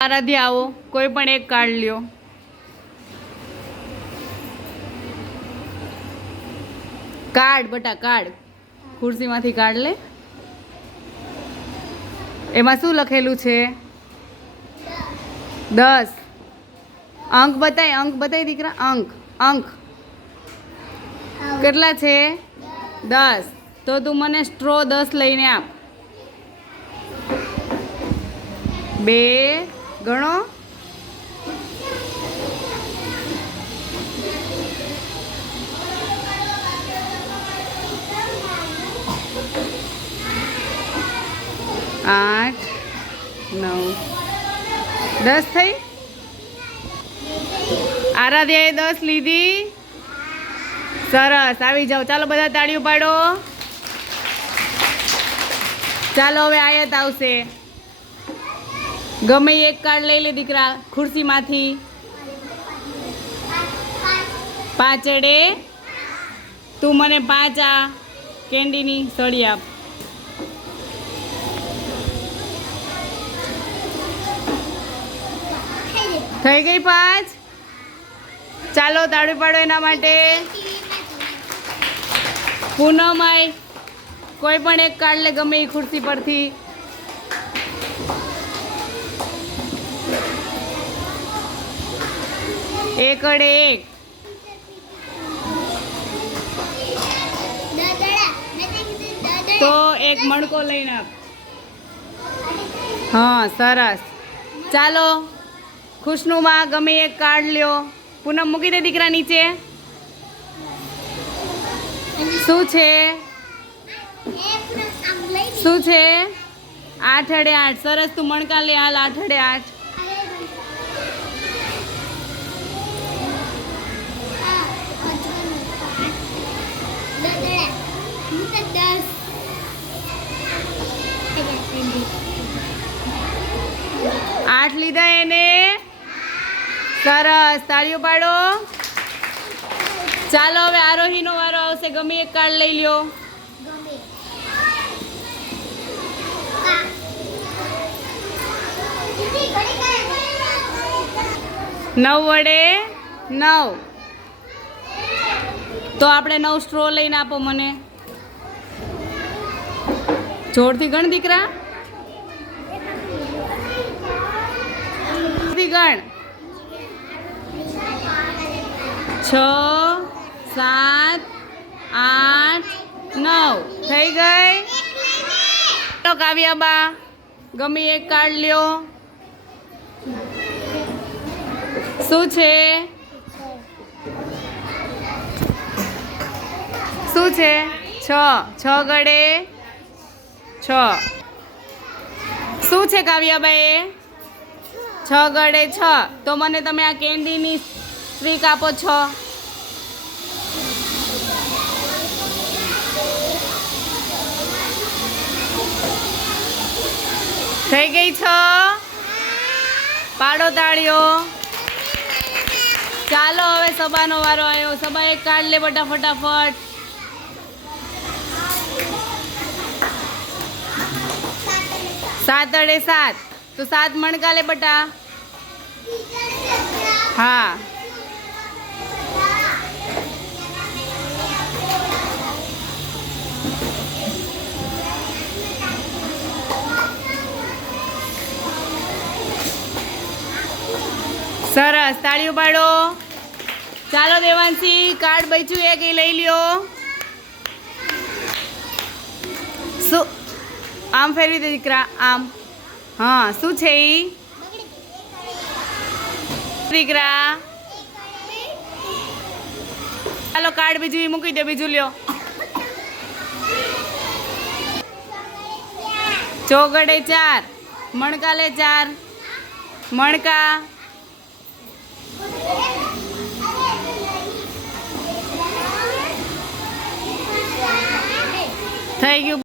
આરાધ્યા આવો, કોઈ પણ એક કાર્ડ લ્યો. કાર્ડ બટા કાર્ડ ખુરશીમાંથી કાર્ડ લે. એમાં શું લખેલું છે? દસ. અંક બતાય અંક બતાય દીકરા, અંક અંક. કેટલા છે? દસ. તો તું મને સ્ટ્રો દસ લઈને આપ. બે. ગણો. આઠ, નવ. દસ થઈ? આરાધ્યાએ દસ લીધી. સરસ. આવી જાઓ. ચાલો બધા તાળીઓ પાડો. ચાલો, હવે આયત આવશે. ગમે એક કાર્ડ લઈ લે દીકરા, ખુરશીમાંથી. પાંચડે તું મને પાંચ આ કેન્ડીની સળી આપ. થઈ ગઈ પાંચ? ચાલો તાળી પાડો એના માટે. પૂનમાય કોઈ પણ એક કાર્ડ લે ગમે એ ખુરશી પરથી. એકડે એક. તો એક મણકો લઈને આપ. હા, સરસ. ચાલો, ખુશનુમાં ગમે એક કાર્ડ લ્યો. પૂનમ, મૂકી દે દીકરા નીચે. શું છે? શું છે? આઠ અડે આઠ. સરસ, તું મણકા લે હાલ આઠ અડે આઠ. આઠ લીધા એને. સરસ. તાળીઓ પાડો. ચાલો હવે આરોહીનો વારો આવશે. ગમે એક કાર્ડ લઈ લ્યો. નવ વડે નવ. તો આપણે નવ સ્ટ્રો લઈને આપો મને. જોરથી ગણ દીકરા. ગણ છ, સાત, આઠ, નવ. થઈ ગઈ? તો કાવ્યાબા, ગમે એક કાર્ડ લ્યો. શું છે? શું છે? છ. છ ગળે છ. શું છે કાવ્યાબાઈ છ ગળે છ. તો મને તમે આ કેન્ડીની સ્ટ્રીક આપો છો. થઈ ગઈ છ? પાડો તાળીઓ. ચાલો હવે સભાનો વારો આવ્યો. સભા એક કાર્ડ લે બટા ફટાફટ. સાત અડે સાત. તો સાત મણકા લે બટા. હા. સરસ તાળીઓ પાડો ચાલો દેવાંશી, કાર્ડ બચ્યું એ લઈ લ્યો. શું? આમ ફેરવી દે દીકરા, આમ. હા, શું છે ઈ? દીકરા. ચાલો કાર્ડ બીજું એ મૂકી દે, બીજું લ્યો. ચોગડે ચાર મણકા લે ચાર, મણકા. થઈ ગયું.